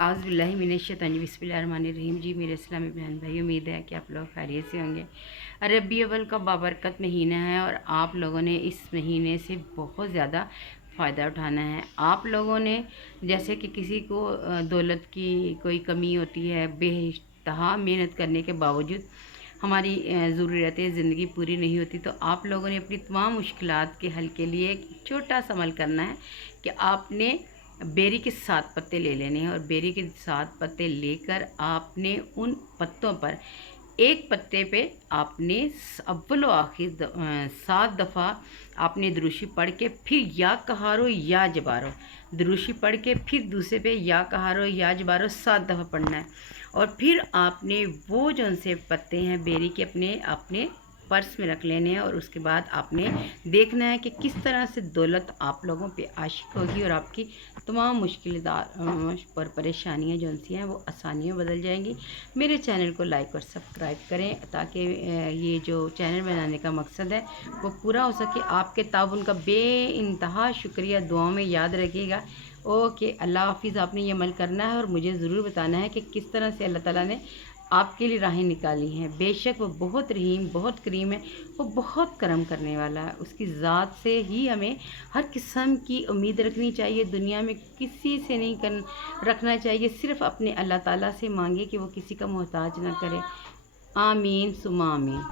आउज़ बिल्लाहि मिनश शैतानिर बिस्मिल्लाहिर्रहमानिर्रहीम। जी मेरे इस्लामी बहन भाई, उम्मीद है कि आप लोग खैरियत से होंगे। रबी अव्वल का बाबरकत महीना है और आप लोगों ने इस महीने से बहुत ज़्यादा फ़ायदा उठाना है। आप लोगों ने जैसे कि किसी को दौलत की कोई कमी होती है, बेइंतहा मेहनत करने के बावजूद हमारी ज़रूरतें ज़िंदगी पूरी नहीं होती, तो आप लोगों ने अपनी तमाम मुश्किलात के हल के लिए एक छोटा सा अमल करना है कि आपने बेरी के 7 पत्ते ले लेने हैं और बेरी के 7 पत्ते लेकर आपने उन पत्तों पर एक पत्ते पे आपने अव्वल व आखिर 7 दफ़ा आपने दुरूशी पढ़ के फिर या कहारो या जबारो, दुरूशी पढ़ के फिर दूसरे पे या कहारो या जबारो 7 दफ़ा पढ़ना है। और फिर आपने वो जो से पत्ते हैं बेरी के अपने पर्स में रख लेने हैं और उसके बाद आपने देखना है कि किस तरह से दौलत आप लोगों पे आशिक होगी और आपकी तमाम मुश्किलें और परेशानियां जो सी हैं वो आसानियों में बदल जाएंगी। मेरे चैनल को लाइक और सब्सक्राइब करें ताकि ये जो चैनल बनाने का मकसद है वो पूरा हो सके। आपके ताउन का बेइंतहा शुक्रिया, दुआओं में याद रखिएगा। ओके, अल्लाह हाफिज़। आपने ये अमल करना है और मुझे ज़रूर बताना है कि किस तरह से अल्लाह ताला ने आपके लिए राहें निकाली हैं। बेशक वो बहुत रहीम, बहुत करीम है, वो बहुत करम करने वाला है। उसकी ज़ात से ही हमें हर किस्म की उम्मीद रखनी चाहिए। दुनिया में किसी से नहीं रखना चाहिए, सिर्फ़ अपने अल्लाह ताला से मांगे कि वो किसी का मोहताज ना करे। आमीन सुमा आमीन।